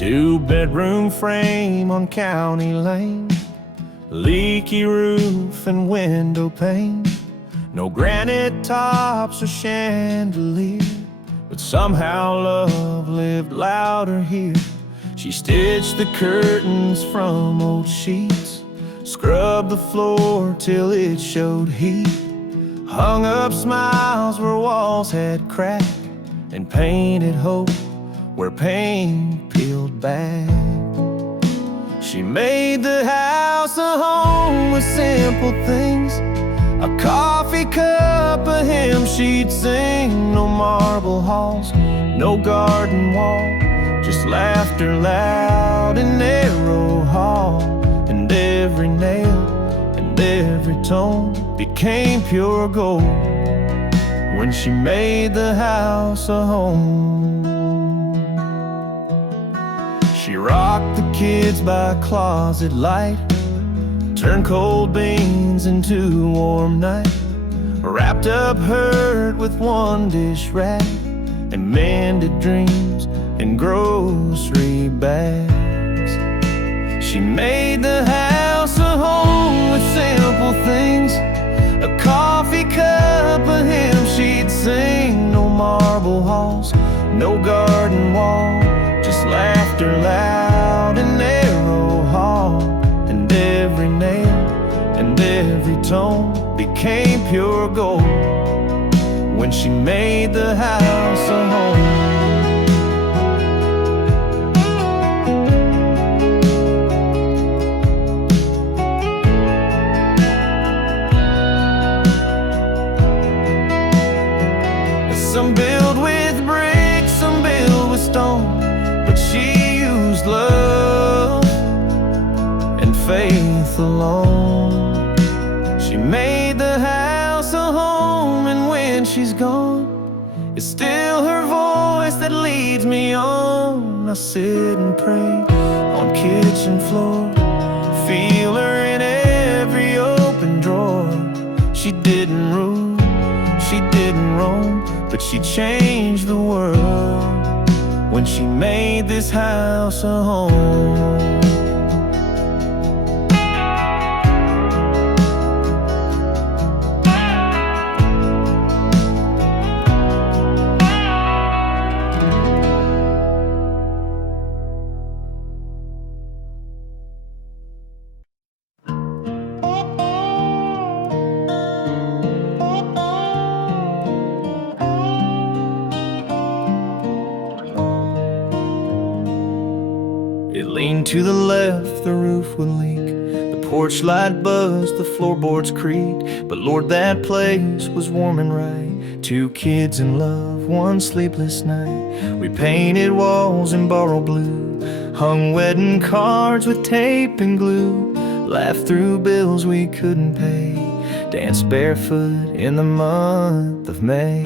Two-bedroom frame on County Lane, leaky roof and window pane. No granite tops or chandelier, but somehow love lived louder here. She stitched the curtains from old sheets, scrubbed the floor till it showed heat, hung up smiles where walls had cracked, and painted hope where pain peeled back. She made the house a home with simple things, a coffee cup, a hymn she'd sing. No marble halls, no garden wall, just laughter loud in narrow hall. And every nail and every tone became pure gold when she made the house a home. She rocked the kids by closet light, turned cold beans into warm night, wrapped up hurt with one dish rag, and mended dreams in grocery bags. She made the house a home with simple things, a coffee cup, a hymn she'd sing. No marble halls, no garden wall, just laughter loud in narrow hall. And every nail and every tone became pure gold when she made the house a home. Some build with bricks, some build with stone, but she used love and faith alone. She made the house a home, and when she's gone, it's still her voice that leads me on. I sit and pray on kitchen floor, feel her in every open drawer. She didn't rule, she didn't roam, but she changed the world when she made this house a home. It leaned to the left, the roof would leak, the porch light buzzed, the floorboards creaked. But Lord, that place was warm and right. Two kids in love, one sleepless night. We painted walls in borrowed blue, hung wedding cards with tape and glue, laughed through bills we couldn't pay, danced barefoot in the month of May.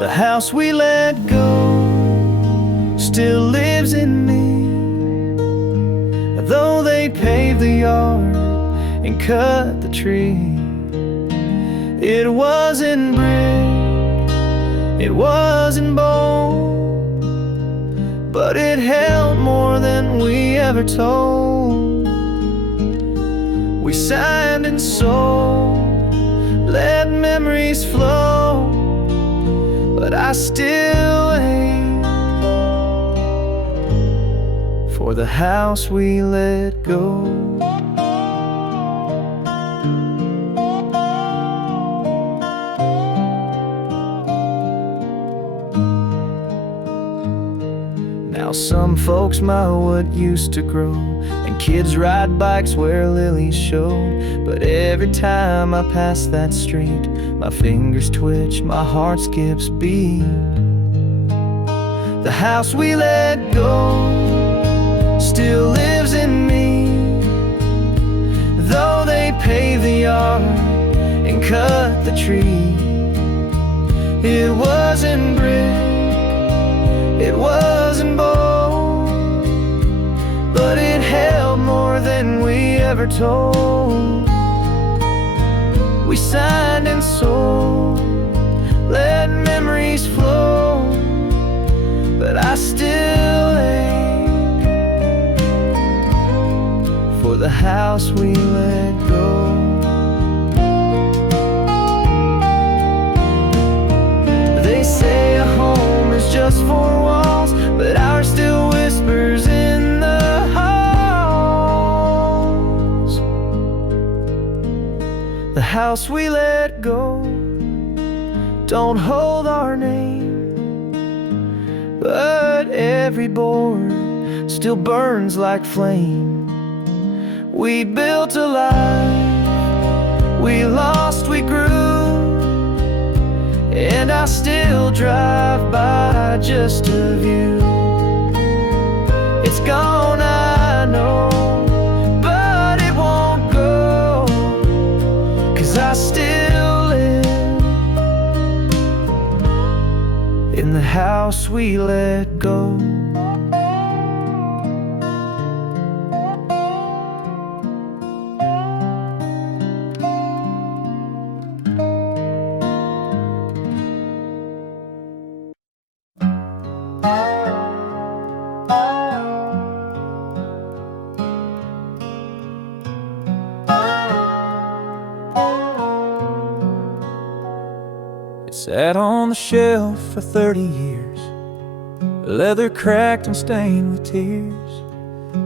The house we let go still lives in me, though they paved the yard and cut the tree. It wasn't brick, it wasn't bone, but it held more than we ever told. We signed and sold, let memories flow, but I still ache for the house we let go. Now some folks mow what used to grow, and kids ride bikes where lilies showed. But every time I pass that street, my fingers twitch, my heart skips a beat. The house we let go still lives in me, though they paved the yard and cut the tree. It wasn't brick, it wasn't bold, but it held more than we ever told. We signed and sold, let memories flow, but I still ache house we let go. They say a home is just four walls, but ours still whispers in the halls. The house we let go don't hold our name, but every board still burns like flame. We built a life, we lost, we grew, and I still drive by just to view. It's gone, I know, but it won't go, 'cause I still live in the house we let go. It sat on the shelf for 30 years, leather cracked and stained with tears.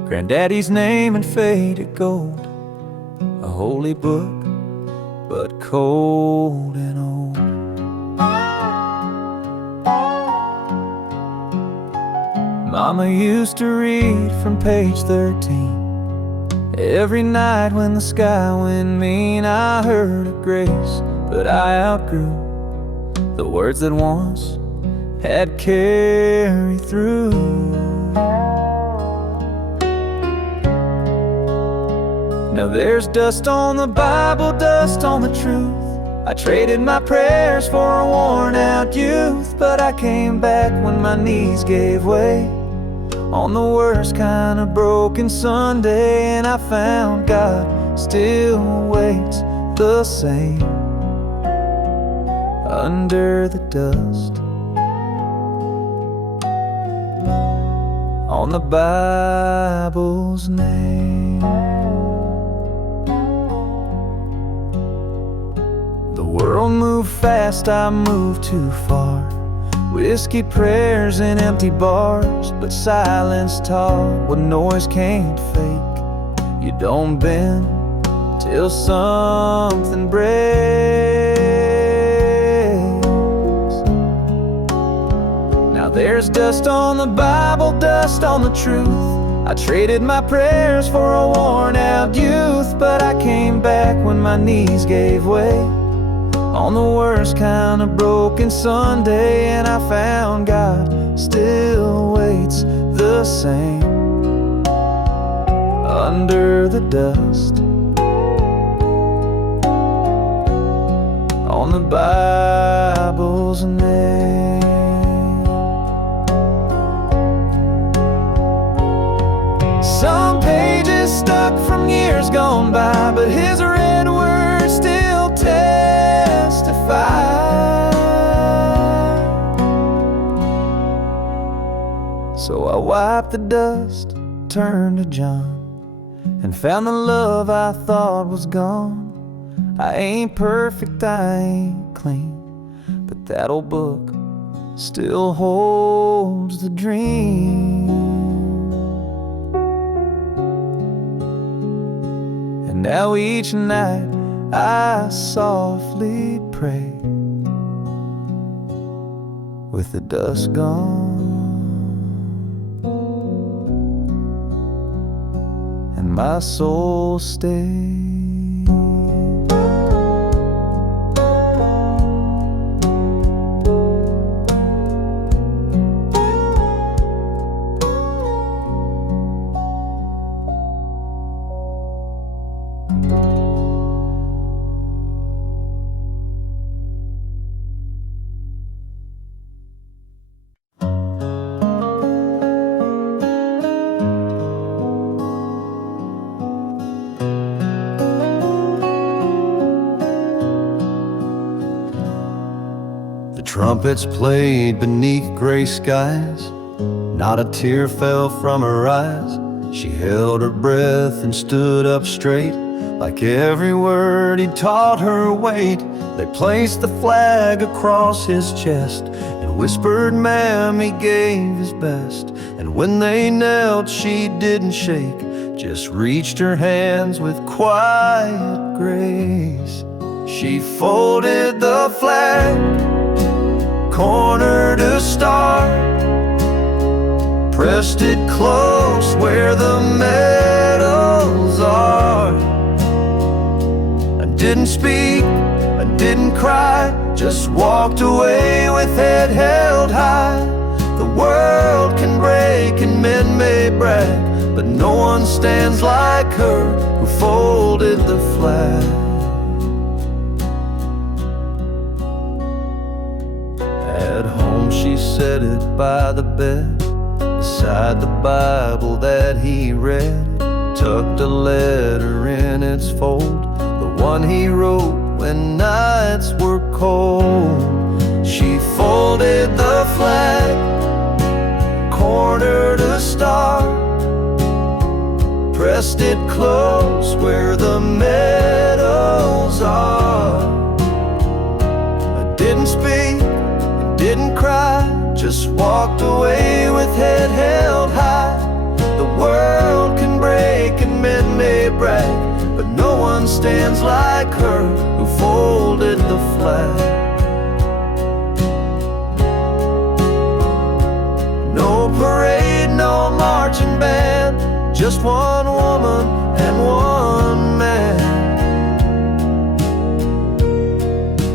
Granddaddy's name in faded gold, a holy book, but cold and old. Mama used to read from page 13. Every night when the sky went mean, I heard a grace, but I outgrew the words that once had carried through. Now there's dust on the Bible, dust on the truth. I traded my prayers for a worn-out youth, but I came back when my knees gave way on the worst kind of broken Sunday, and I found God still waits the same under the dust on the Bible's name. The world moved fast, I moved too far. Whiskey prayers in empty bars, but silence taught what noise can't fake. You don't bend till something breaks. Now there's dust on the Bible, dust on the truth. I traded my prayers for a worn-out youth, but I came back when my knees gave way on the worst kind of broken Sunday, and I found God still waits the same under the dust on the Bible's name. Some pages stuck from years gone by, but his red words still testify. So I wiped the dust, turned to John, and found the love I thought was gone. I ain't perfect, I ain't clean, but that old book still holds the dream. And now each night I softly pray with the dust gone and my soul stays. Trumpets played beneath gray skies, not a tear fell from her eyes. She held her breath and stood up straight, like every word he taught her weight. They placed the flag across his chest and whispered, "Ma'am," he gave his best. And when they knelt, she didn't shake, just reached her hands with quiet grace. She folded the flag, corner to star, pressed it close where the medals are. I didn't speak, I didn't cry, just walked away with head held high. The world can break and men may brag, but no one stands like her who folded the flag. At home she set it by the bed, beside the Bible that he read, tucked a letter in its fold, the one he wrote when nights were cold. She folded the flag, corner to star, pressed it close where the medals are. I didn't speak, I didn't cry, just walked away with head held high. The world can break and men may brag, but no one stands like her who folded the flag. No parade, no marching band, just one woman and one man.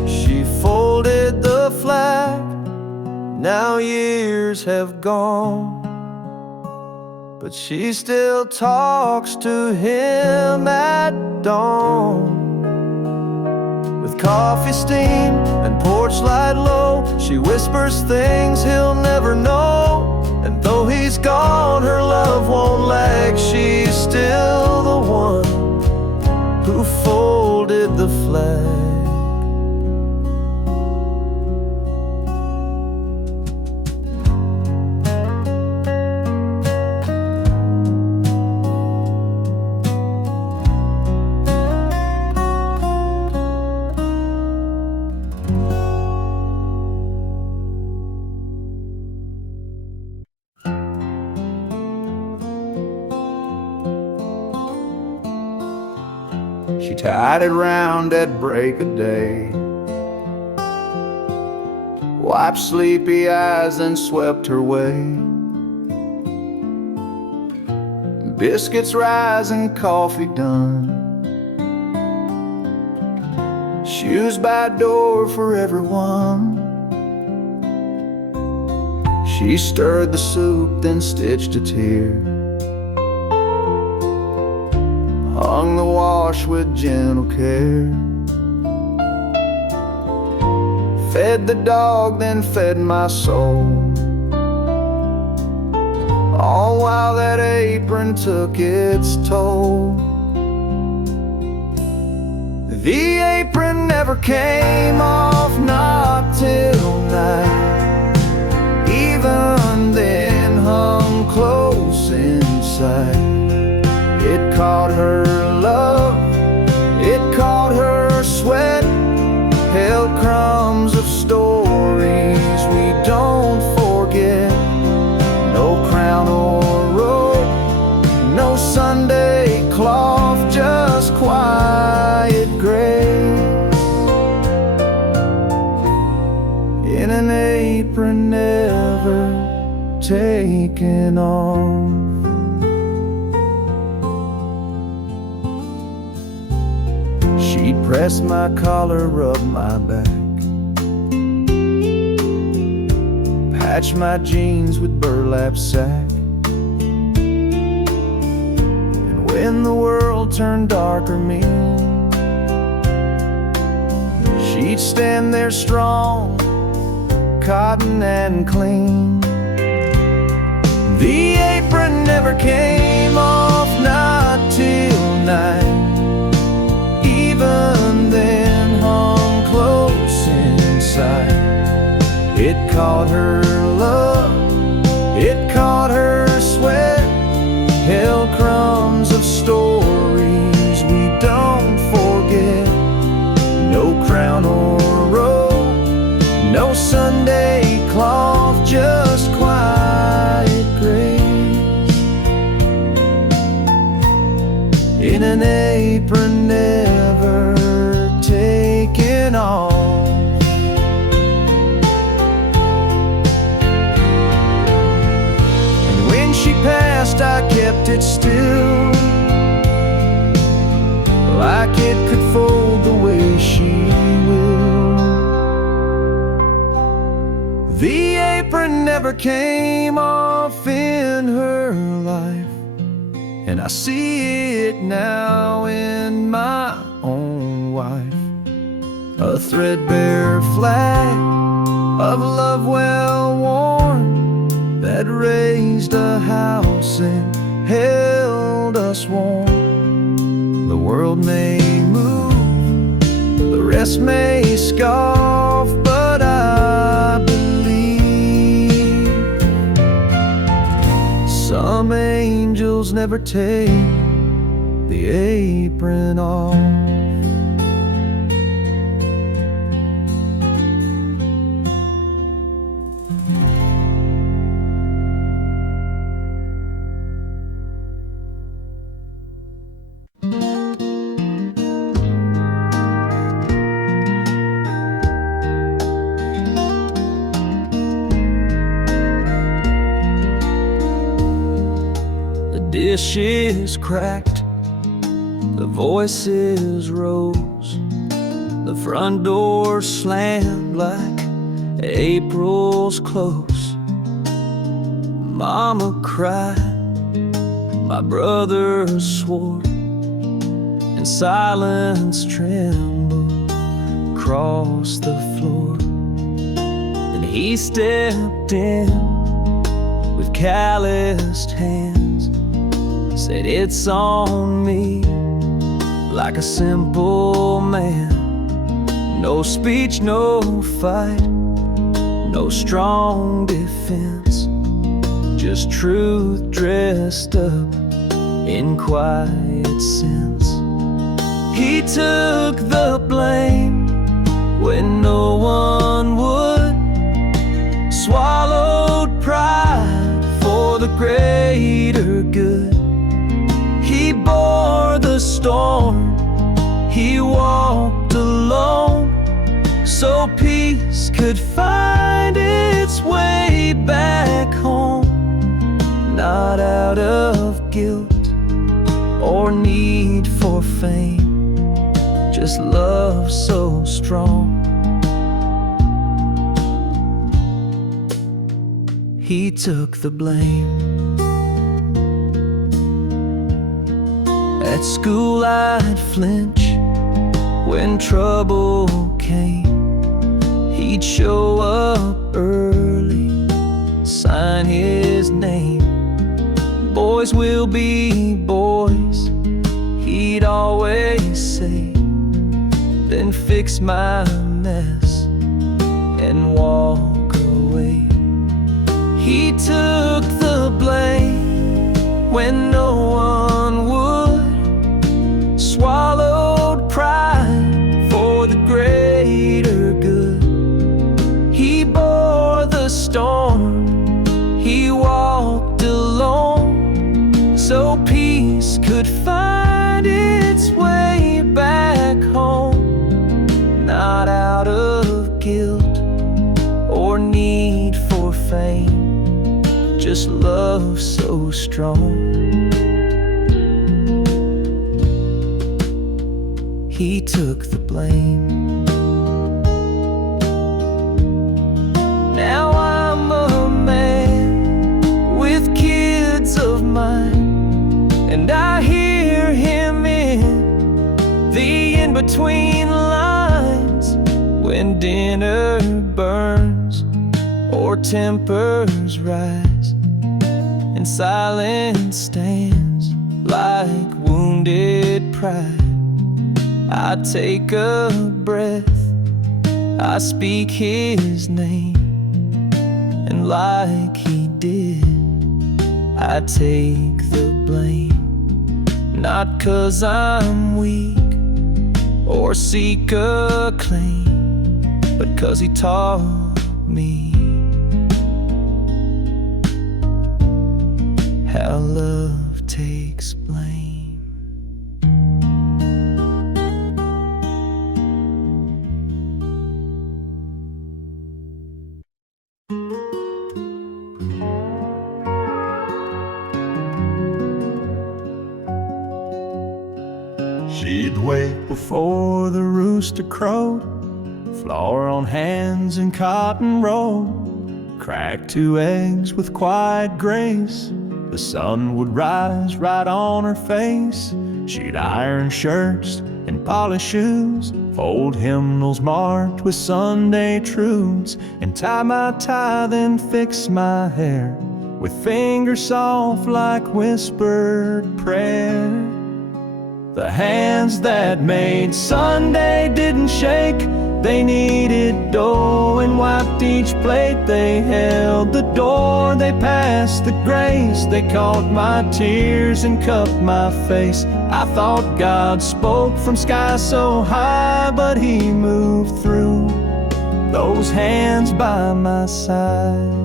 She folded the flag. Now years have gone, but she still talks to him at dawn. With coffee steam and porch light low, she whispers things he'll never know. And though he's gone, her love won't lag. She's still the one who folded the flag. She tied it round at break of day, wiped sleepy eyes and swept her way. Biscuits rising, coffee done, shoes by door for everyone. She stirred the soup, then stitched a tear, hung the wash with gentle care, fed the dog, then fed my soul, all while that apron took its toll. The apron never came off, not till night. Even then hung close inside. It caught her love, it caught her sweat, held crumbs of stories we don't forget. No crown or robe, no Sunday cloth, just quiet grace in an apron never taken off. She'd press my collar, rub my back, patch my jeans with burlap sack. And when the world turned dark or mean, she'd stand there strong, cotton and clean. The apron never came off, not till night. Even then hung close inside. It caught her love, it caught her sweat, held trust, I kept it still, like it could fold the way she will. The apron never came off in her life, and I see it now in my own wife. A threadbare flag of love well worn, that raised a house and held us warm. The world may move, the rest may scoff, but I believe some angels never take the apron off. Dishes cracked, the voices rose, the front door slammed like April's close. Mama cried, my brother swore, and silence trembled across the floor. Then he stepped in with calloused hands, said it's on me, like a simple man. No speech, no fight, no strong defense, just truth dressed up in quiet sense. He took the blame when no one would, swallowed pride for the greater good. He bore the storm, he walked alone, so peace could find its way back home. Not out of guilt or need for fame, just love so strong. He took the blame. At school I'd flinch when trouble came. He'd show up early, sign his name. Boys will be boys, he'd always say, then fix my mess and walk away. He took the blame when no one would, swallowed pride for the greater good. He bore the storm, he walked alone, so peace could find its way back home. Not out of guilt or need for fame, just love so strong. He took the blame. Now I'm a man with kids of mine, and I hear him in the in-between lines when dinner burns or tempers rise, and silence stands like wounded pride. I take a breath, I speak his name, and like he did, I take the blame. Not 'cause I'm weak or seek a claim, but 'cause he taught me how love takes blame. He'd wait before the rooster crowed, flour on hands and cotton rolled, crack 2 eggs with quiet grace. The sun would rise right on her face. She'd iron shirts and polish shoes, fold hymnals marked with Sunday truths, and tie my tie, then fix my hair with fingers soft like whispered prayer. The hands that made Sunday didn't shake. They kneaded dough and wiped each plate. They held the door, they passed the grace. They caught my tears and cupped my face. I thought God spoke from sky so high, but He moved through those hands by my side.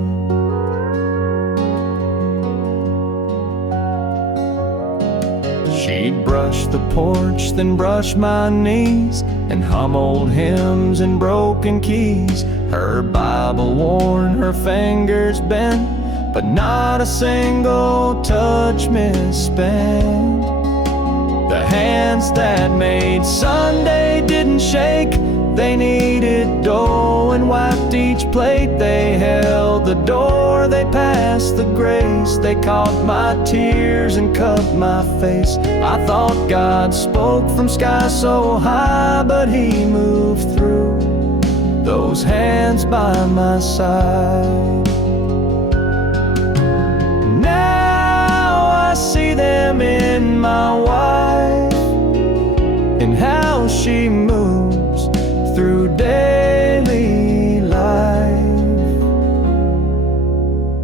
She'd brush the porch, then brush my knees, and hum old hymns and broken keys. Her Bible worn, her fingers bent, but not a single touch misspent. The hands that made Sunday didn't shake. They kneaded dough and wiped each plate. They held the door, they passed the grace. They caught my tears and cupped my face. I thought God spoke from sky so high, but He moved through those hands by my side. Now I see them in my wife, and how she moves through daily life.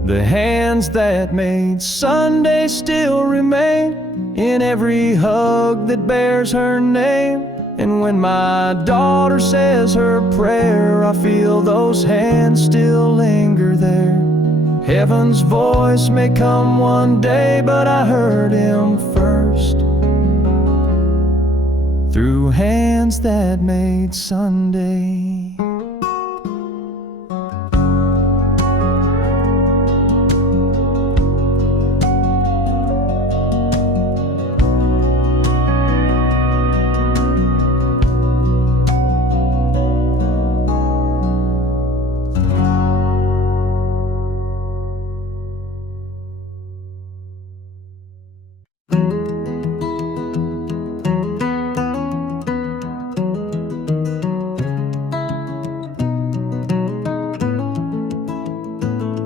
The hands that made Sunday still remain in every hug that bears her name. And when my daughter says her prayer, I feel those hands still linger there. Heaven's voice may come one day, but I heard Him first through hands that made Sunday.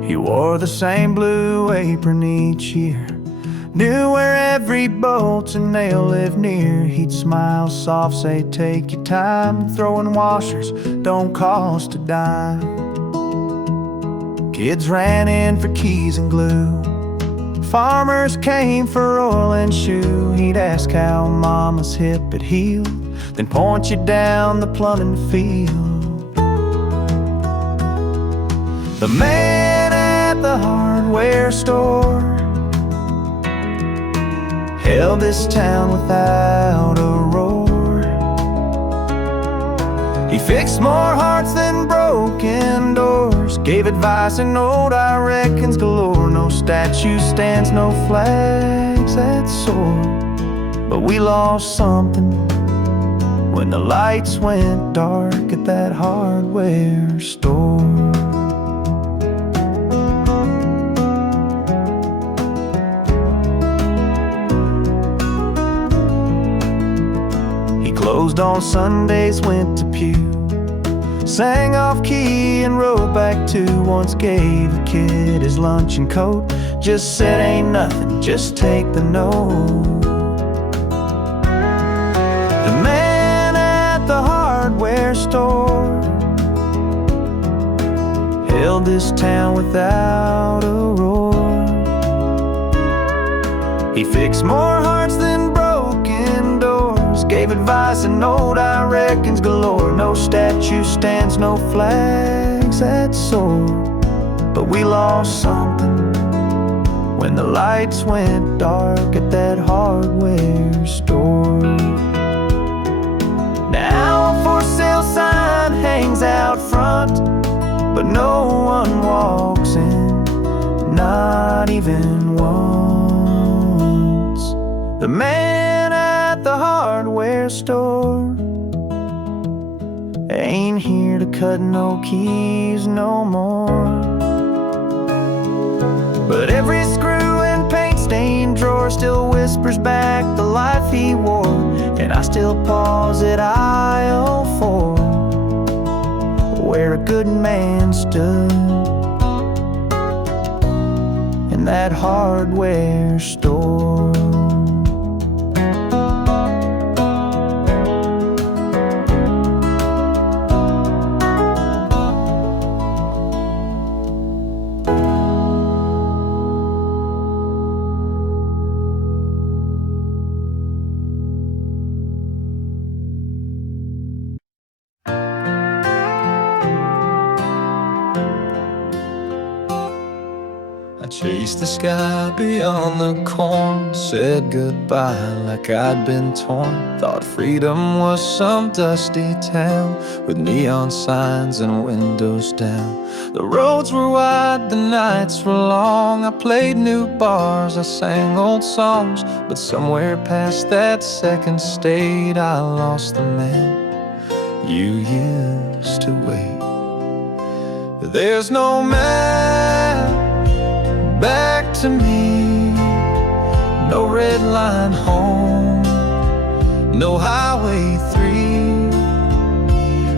He wore the same blue apron each year, knew where every bolt and nail lived near. He'd smile soft, say, take your time. Throwing washers don't cost a dime. Kids ran in for keys and glue. Farmers came for oil and shoe. He'd ask how mama's hip had healed, then point you down the plumbing field. The man at the hardware store held this town without a roar. He fixed more hearts than broken doors, gave advice and old I reckons galore. No statue stands, no flags that soar, but we lost something when the lights went dark at that hardware store. Closed on Sundays, went to pew, sang off key and wrote back to. Once gave a kid his lunch and coat, just said ain't nothing, just take the note. The man at the hardware store held this town without a roar. He fixed more hearts than broken doors, gave advice and old I reckons galore. No statue stands, no flags that soar, but we lost something when the lights went dark at that hardware store. Now a for sale sign hangs out front, but no one walks in, not even once. The man at the hardware hardware store. Ain't here to cut no keys no more. But every screw and paint-stained drawer still whispers back the life he wore. And I still pause at aisle 4, where a good man stood in that hardware store. I chased the sky beyond the corn, said goodbye like I'd been torn. Thought freedom was some dusty town with neon signs and windows down. The roads were wide, the nights were long. I played new bars, I sang old songs. But somewhere past that second state, I lost the man you used to wait. There's no map back to me, no red line home, no highway 3.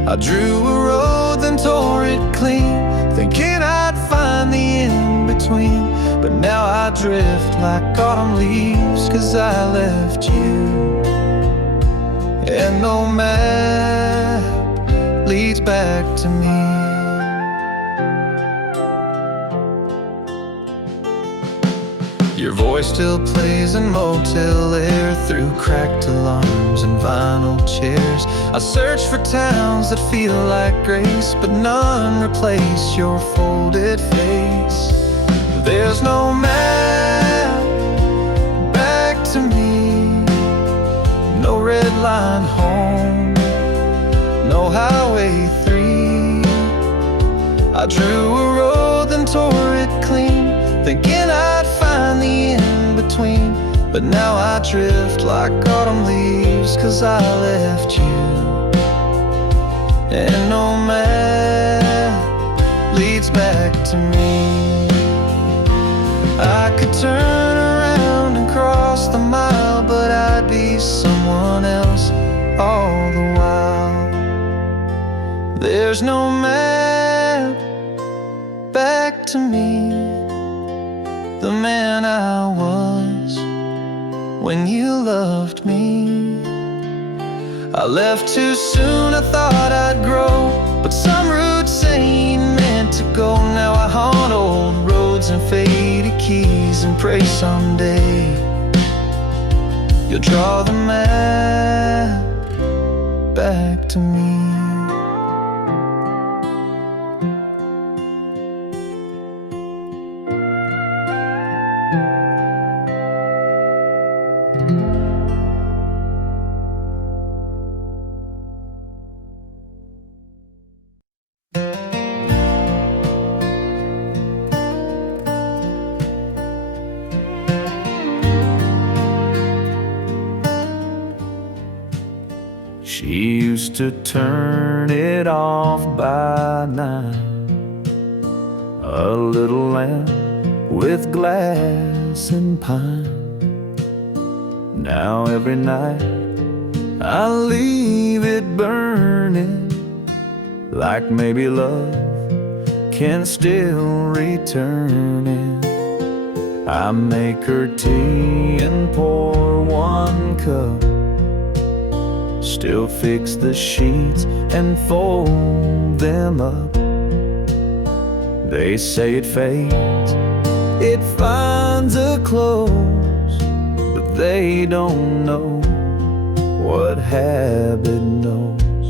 I drew a road then tore it clean, thinking I'd find the in-between. But now I drift like autumn leaves, 'cause I left you, and no map leads back to me. Your voice still plays in motel air through cracked alarms and vinyl chairs. I search for towns that feel like grace, but none replace your folded face. There's no map back to me, no red line home, no highway 3. I drew a road then tore it clean, thinking I'd find the in-between. But now I drift like autumn leaves, 'cause I left you, and no map leads back to me. I could turn around and cross the mile, but I'd be someone else all the while. There's no map back to me, the man I was when you loved me. I left too soon, I thought I'd grow, but some roots ain't meant to go. Now I haunt old roads and faded keys and pray someday you'll draw the map back to me. She used to turn it off by 9, a little lamp with glass and pine. Now every night I leave it burning, like maybe love can still return it. I make her tea and pour one cup, still fix the sheets and fold them up. They say it fades, it finds a close, but they don't know what habit knows.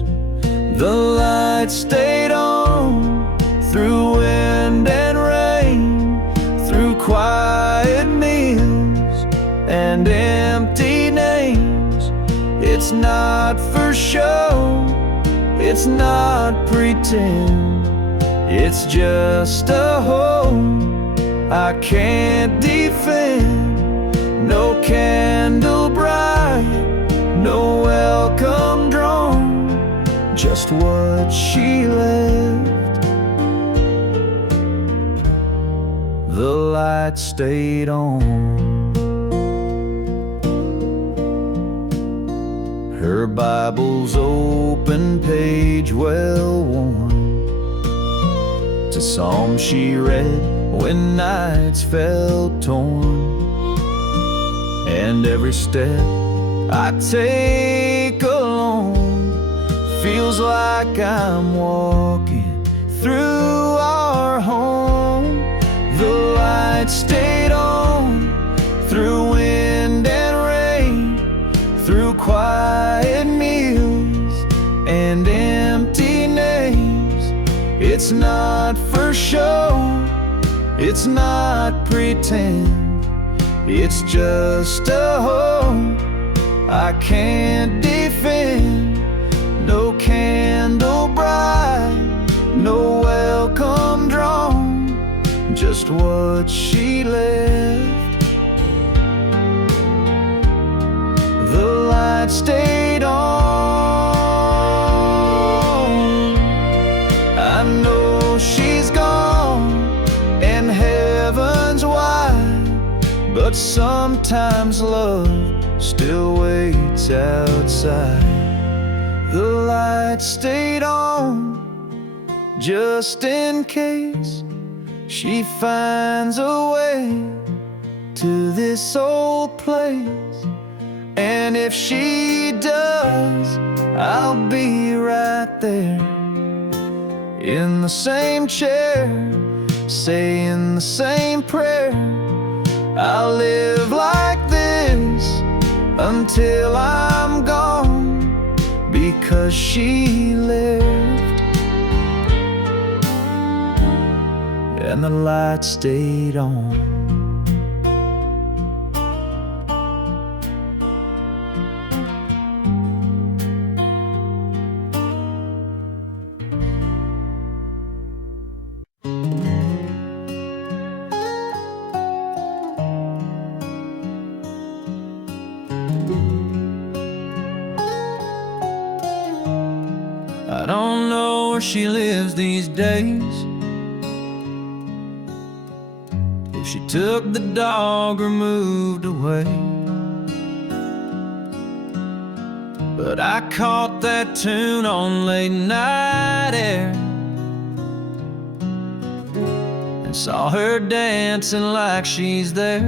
The light stayed on through wind and rain, through quiet meals and empty names. It's not for show, it's not pretend, it's just a home I can't defend. No candle bright, no well just what she left. The light stayed on. Her Bible's open page well worn, to Psalms she read when nights felt torn. And every step I take alone feels like I'm walking through our home. The light stayed on through wind and rain, through quiet meals and empty names. It's not for show, it's not pretend, it's just a hope I can't defend. No candle bright, no welcome drawn, just what she left. The light stayed on. I know she's gone and heaven's wide, but sometimes love still waits outside. The light stayed on just in case she finds a way to this old place. And if she does, I'll be right there in the same chair, saying the same prayer. I'll live like this until I'm gone, because she left and the light stayed on. I don't know where she lives these days, if she took the dog or moved away. But I caught that tune on late night air and saw her dancing like she's there.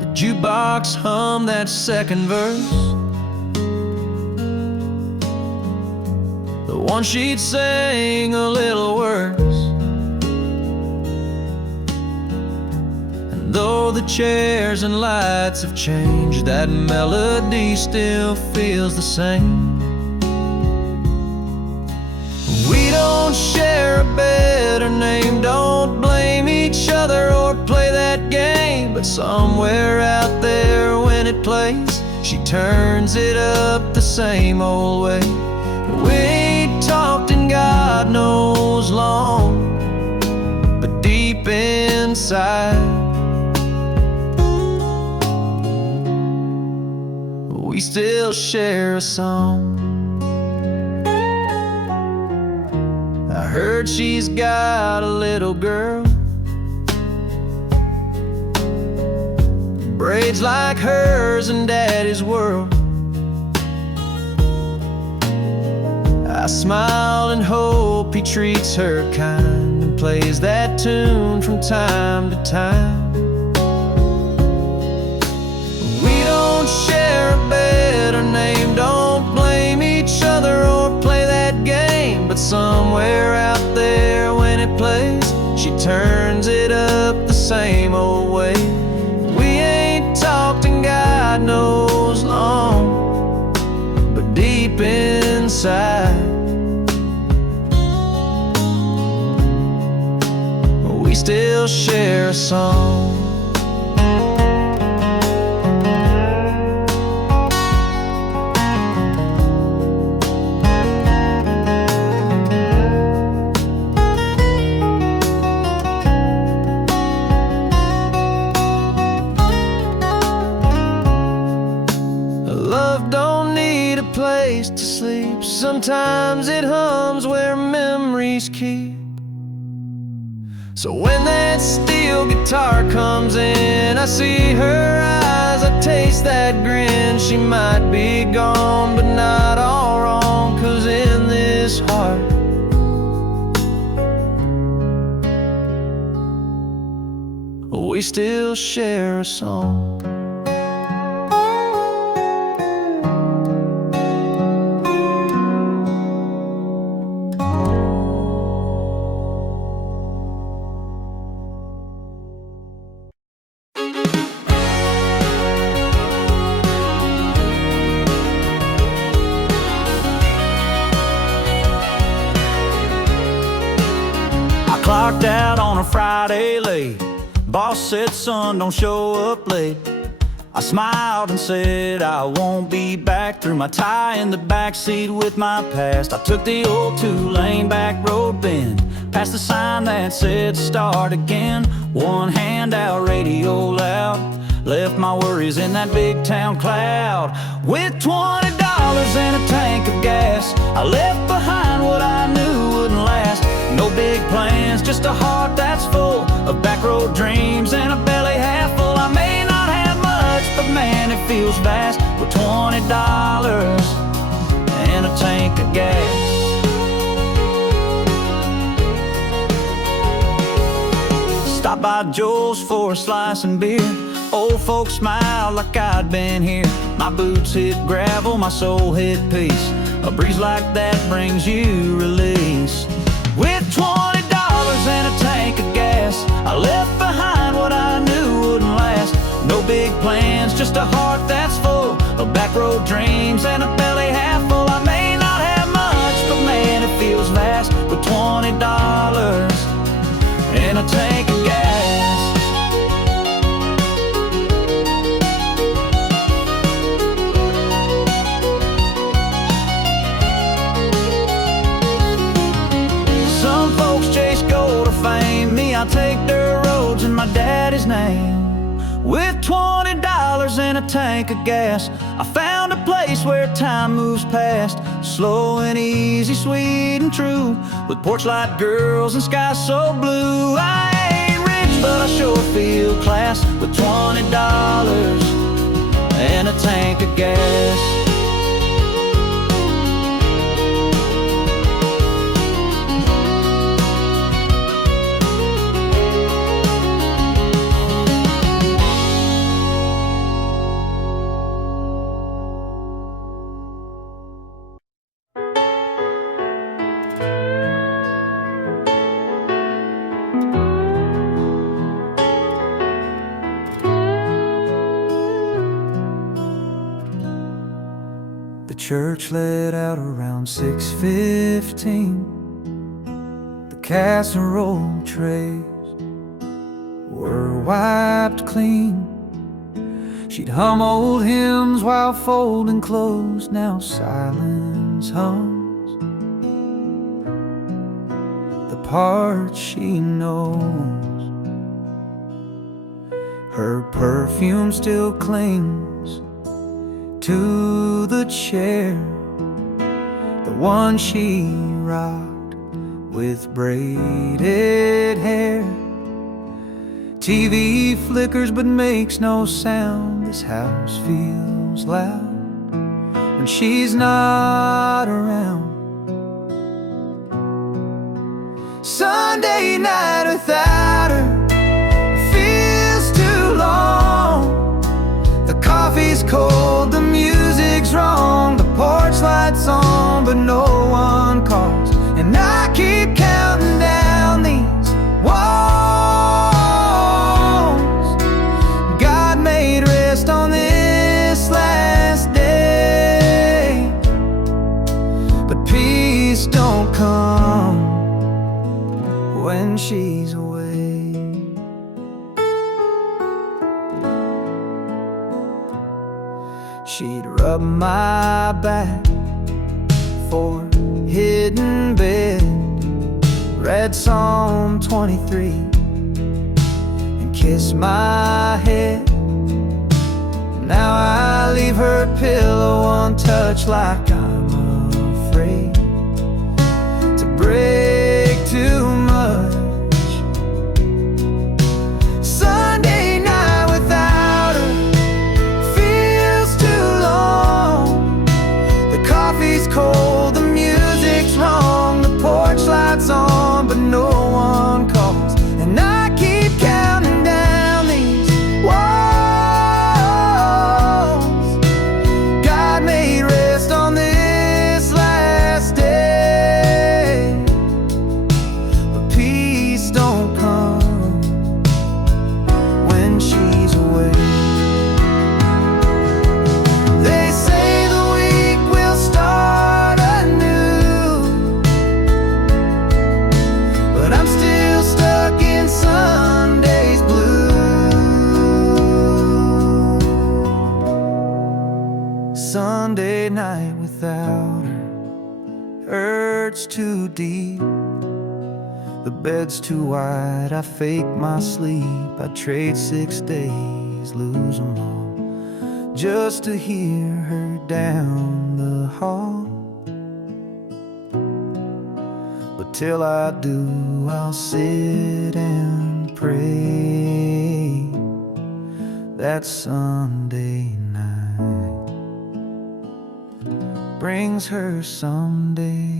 The jukebox hummed that second verse, the one she'd sing a little worse. And though the chairs and lights have changed, that melody still feels the same. We don't share a better name, don't blame each other or play that game. But somewhere out there when it plays, she turns it up the same old way. We ain't talked in God knows long, but deep inside we still share a song. I heard she's got a little girl, braids like hers in Daddy's world. I smile and hope he treats her kind and plays that tune from time to time. We don't share a better name, don't blame each other or play that game. But somewhere out there when it plays, she turns it up the same old way. We ain't talked in God knows long, but deep inside we still share a song. Love don't need sometimes it hums where memories keep. So when that steel guitar comes in, I see her eyes, I taste that grin. She might be gone, but not all wrong, 'cause in this heart we still share a song. I clocked out on a Friday late. Boss said, son, don't show up late. I smiled and said, I won't be back. Threw my tie in the backseat with my past. I took the old two-lane back road bend, past the sign that said start again. One hand out, radio loud, left my worries in that big town cloud. With $20 and a tank of gas, I left behind what I knew wouldn't last. No big plans, just a heart that's full of backroad dreams and a belly half full. I may not have much, but man, it feels vast. With $20 and a tank of gas. Stopped by Joe's for a slice and beer. Old folks smiled like I'd been here. My boots hit gravel, my soul hit peace. A breeze like that brings you release. With $20 and a tank of gas, I left behind what I knew wouldn't last. No big plans, just a heart that's full of backroad dreams and a belly half full. I may not have much, but man, it feels vast. With $20 and a tank of gas. Some folks chase gold or fame. Me, I take dirt roads in my daddy's name. With $20 and a tank of gas, I found a place where time moves past. Slow and easy, sweet and true, with porch light girls and skies so blue. I ain't rich, but I sure feel class. With $20 and a tank of gas. The church let out around 6:15. The casserole trays were wiped clean. She'd hum old hymns while folding clothes. Now silence hums the part she knows. Her perfume still clings to the chair, the one she rocked with braided hair. TV flickers but makes no sound. This house feels loud when she's not around. Sunday night without her feels too long. The coffee's cold, the music's wrong, the porch light's on, but no one calls. And I keep counting down these walls God made rest on this last day. But peace don't come when she's away. She'd rub my back for hidden bed, read Psalm 23 and kiss my head. Now I leave her pillow untouched like I'm afraid. break too much. Sunday night without her feels too long. The coffee's cold, the music's wrong, the porch light's on, but no one calls. And I keep counting down these walls God made rest on this last day. But peace don't come when she's away. They say the week will start anew, but I'm still stuck in Sunday's blue. Sunday night without her hurts too deep. The bed's too wide, I fake my sleep. I trade 6 days, lose them all, just to hear her down the hall. But till I do, I'll sit and pray that Sunday night brings her someday.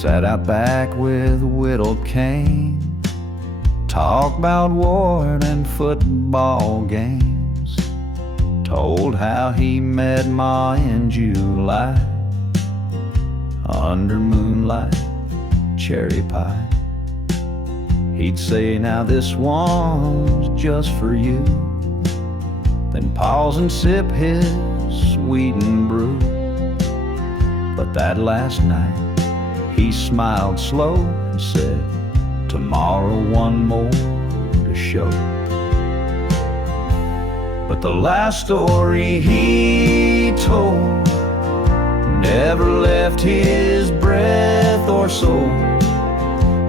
Sat out back with a whittled cane, talked about Ward and football games, told how he met Ma in July under moonlight, cherry pie. He'd say, now this one's just for you, then pause and sip his sweetened brew. But that last night he smiled slow and said, tomorrow one more to show. But the last story he told never left his breath or soul.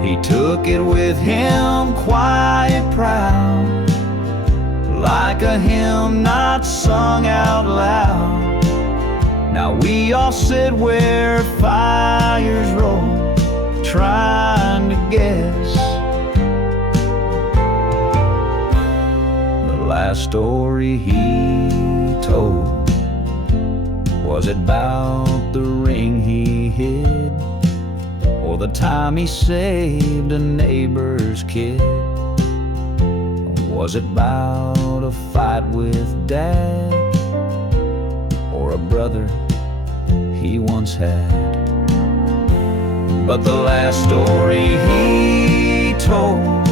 He took it with him, quiet, proud, like a hymn not sung out loud. Now we all sit where fires roll, trying to guess the last story he told. Was it about the ring he hid, or the time he saved a neighbor's kid? Was it about a fight with Dad, or a brother he once had? But the last story he told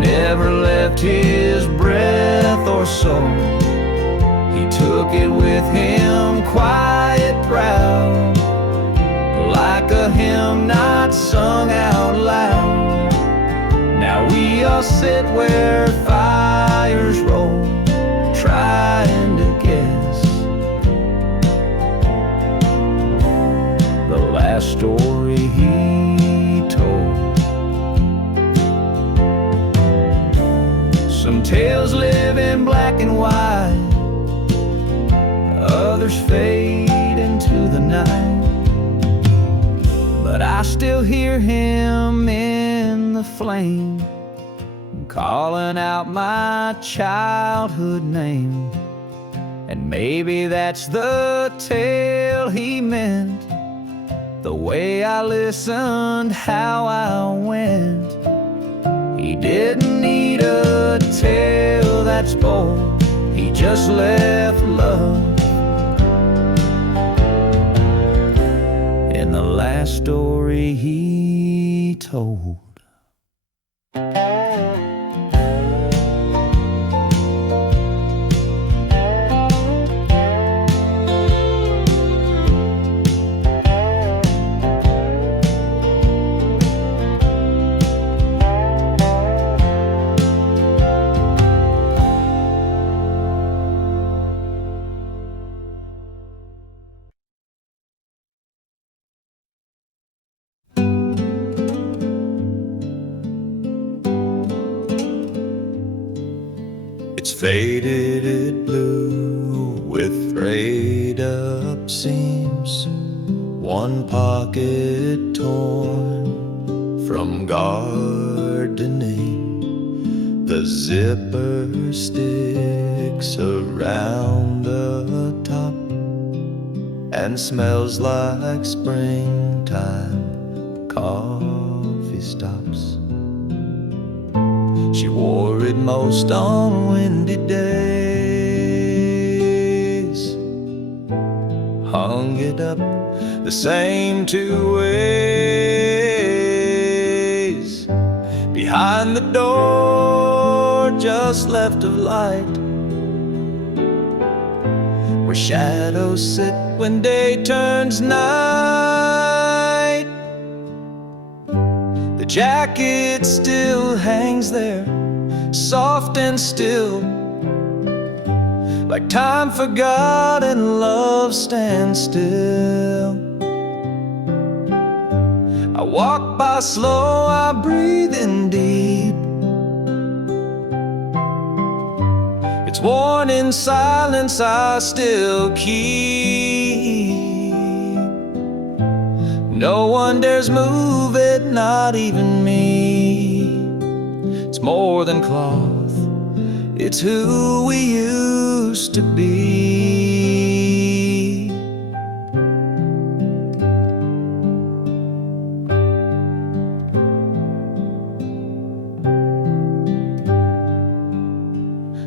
never left his breath or soul. He took it with him, quiet, proud, like a hymn not sung out loud. Now we all sit where fires roll, trying to guess the last story he told. Some tales live in black and white, others fade into the night, but I still hear him in the flame, calling out my childhood name. And maybe that's the tale he meant, the way I listened, how I went. He didn't need a tale that's bold, he just left love in the last story he told. It's faded blue with frayed up seams, one pocket torn from gardening. The zipper sticks around the top and smells like springtime coffee stops. She wore it most on windy days, hung it up the same two ways, behind the door just left of light, where shadows sit when day turns night. The jacket still hangs there, soft and still, like time forgot and love stands still. I walk by slow, I breathe in deep. It's worn in silence, I still keep. No one dares move it, not even me. It's more than cloth, it's who we used to be.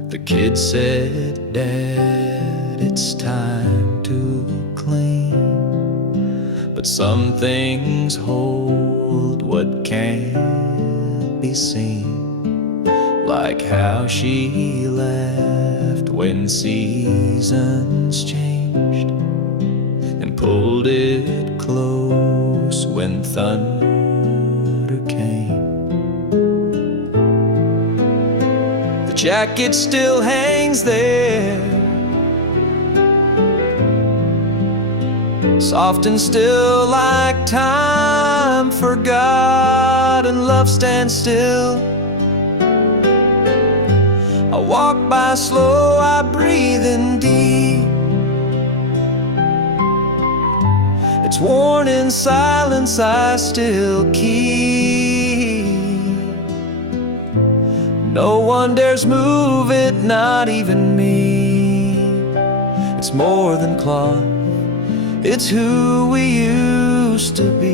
The kid said, "Dad, it's time to clean." But some things hold what can't be seen, like how she laughed when seasons changed, and pulled it close when thunder came. The jacket still hangs there, soft and still, like time forgot and love stands still. I walk by slow, I breathe in deep. It's worn in silence, I still keep. No one dares move it, not even me. It's more than cloth, it's who we used to be.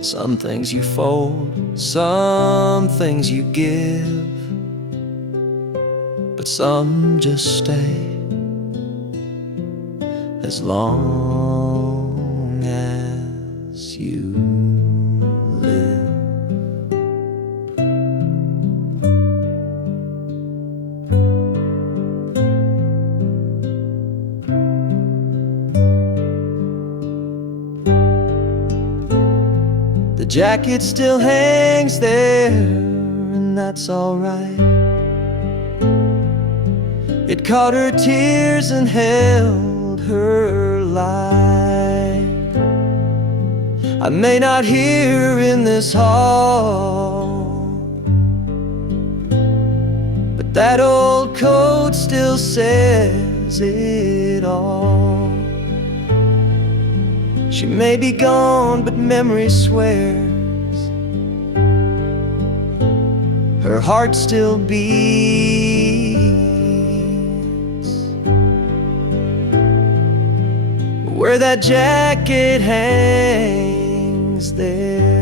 Some things you fold, some things you give, but some just stay as long as you live. The jacket still hangs there, and that's alright. It caught her tears and held her light. I may not hear her in this hall, but that old coat still says it all. She may be gone, but memory swears her heart still beats where that jacket hangs there.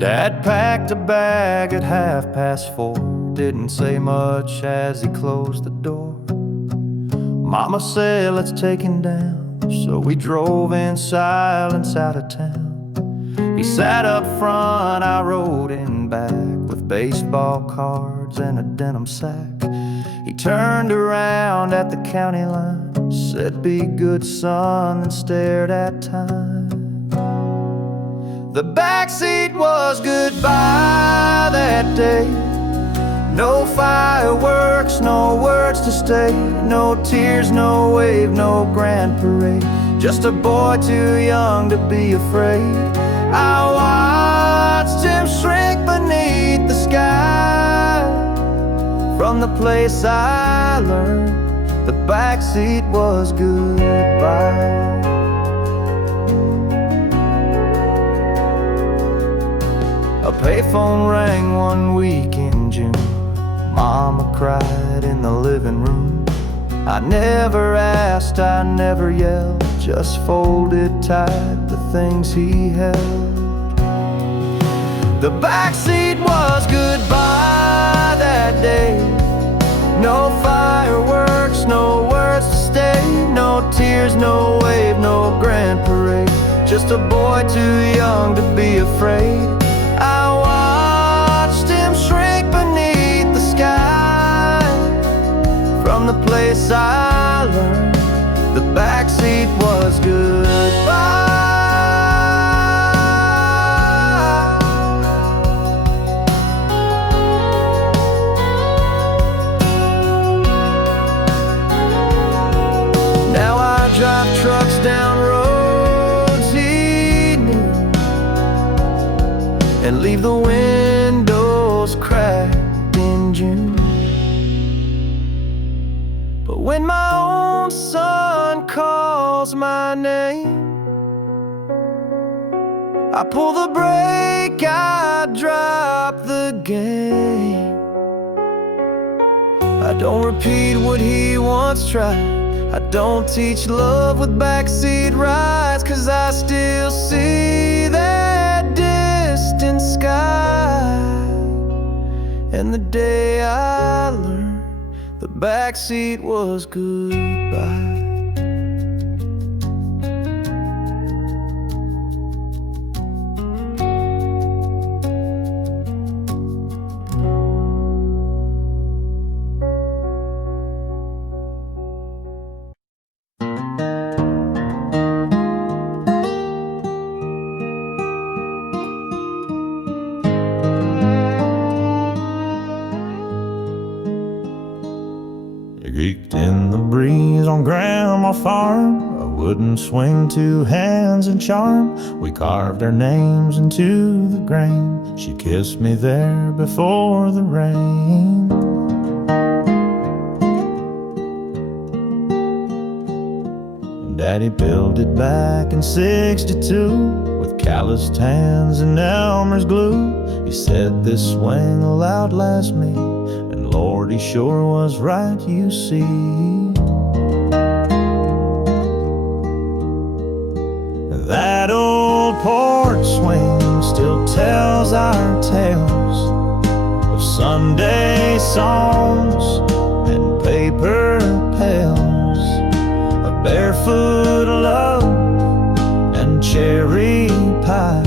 Dad packed a bag at 4:30. Didn't say much as he closed the door. Mama said, let's take him down. So we drove in silence out of town. He sat up front, I rode in back, with baseball cards and a denim sack. He turned around at the county line, said, be good, son, and stared at time. The backseat was goodbye that day. No fireworks, no words to say, no tears, no wave, no grand parade. Just a boy too young to be afraid. I watched him shrink beneath the sky. From the place I learned the backseat was goodbye. A payphone rang one week in June. Mama cried in the living room. I never asked, I never yelled, just folded tight the things he held. The backseat was goodbye that day. No fireworks, no words to stay, no tears, no wave, no grand parade. Just a boy too young to be afraid. I watched him shrink beneath the sky. From the place I learned the backseat was goodbye. Now I drive trucks down roads he knew and leave the windows cracked in June. But when my own son calls my name, I pull the brake, I drop the game. I don't repeat what he once tried. I don't teach love with backseat rides, 'cause I still see that distant sky. And the day I learned the backseat was goodbye. Creaked in the breeze on Grandma Farm, a wooden swing, two hands and charm. We carved our names into the grain. She kissed me there before the rain. Daddy built it back in '62 with calloused hands and Elmer's glue. He said this swing will outlast me, and Lord, he sure was right, you see. That old porch swing still tells our tales of Sunday songs and paper pails, of barefoot love and cherry pie,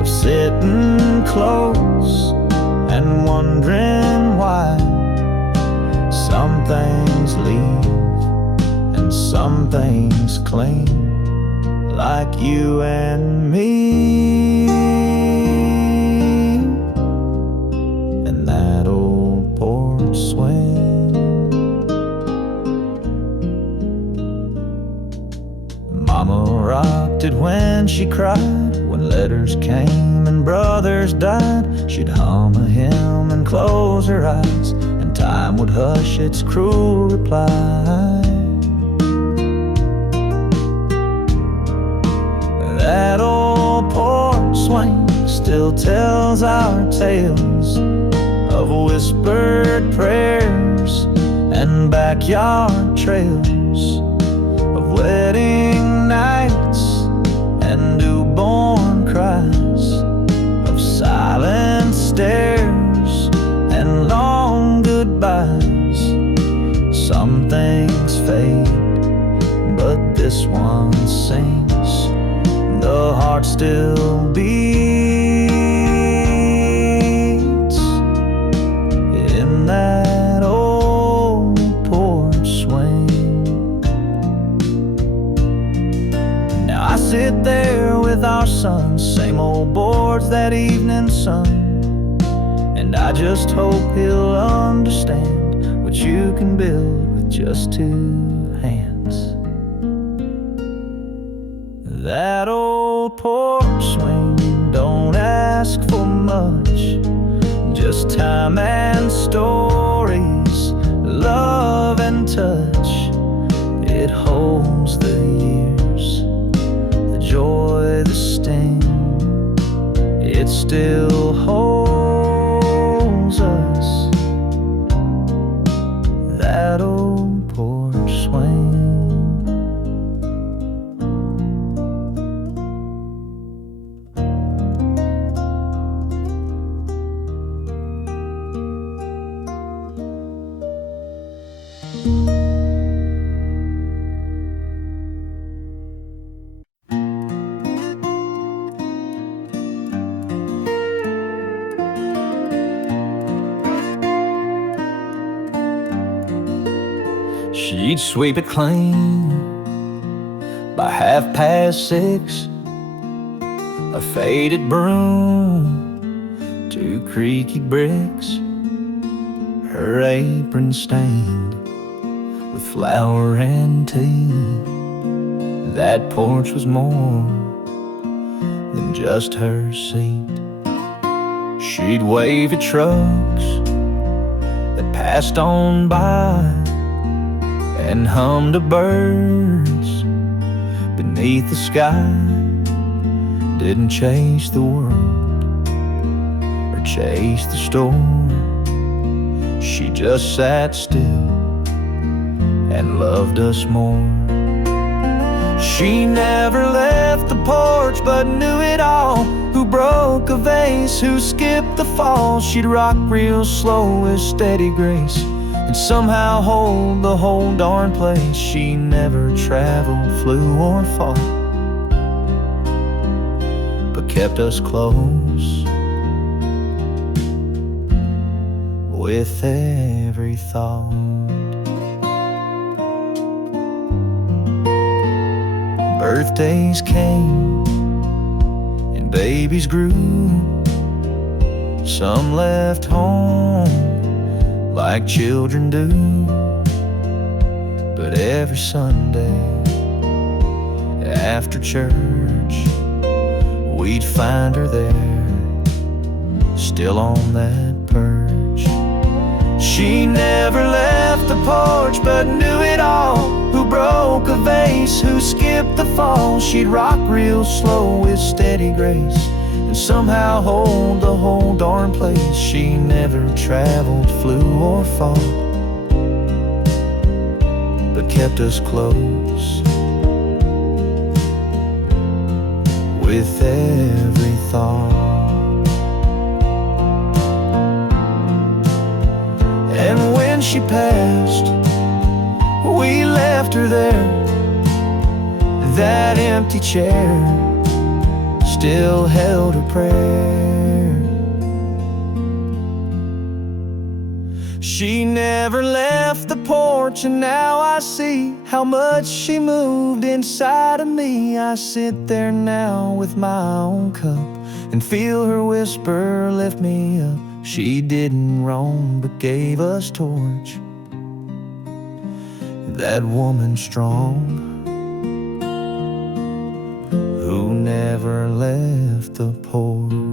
of sitting close and wondering why some things leave and some things cling, like you and me and that old porch swing. Mama rocked it when she cried, when letters came and brothers died. She'd hum a hymn and close her eyes, and time would hush its cruel reply. That old porch swing still tells our tales of whispered prayers and backyard trails, of wedding nights and newborn cries, heart still beats in that old porch swing. Now I sit there with our son, same old boards, that evening sun, and I just hope he'll understand what you can build with just two hands. That old porch swing don't ask for much, just time and stories, love and touch. It holds the years, the joy, the sting. It still holds us, that old porch swing. She'd sweep it clean by 6:30, a faded broom, 2 creaky bricks, her apron stained with flour and tea. That porch was more than just her seat. She'd wave at trucks that passed on by and hum to birds beneath the sky. Didn't chase the world or chase the storm. She just sat still and loved us more. She never left the porch but knew it all. Who broke a vase, who skipped the fall. She'd rock real slow with steady grace and somehow hold the whole darn place. She never traveled, flew or fought, but kept us close with every thought. Birthdays came and babies grew. Some left home like children do, but every Sunday after church we'd find her there, still on that perch. She never left the porch but knew it all. Who broke a vase, who skipped the fall. She'd rock real slow with steady grace and somehow hold the whole darn place. She never traveled, flew or fought, but kept us close with every thought. And when she passed, we left her there. That empty chair still held her prayer. She never left the porch, and now I see how much she moved inside of me. I sit there now with my own cup and feel her whisper lift me up. She didn't roam but gave us torch. That woman strong who never left the porch.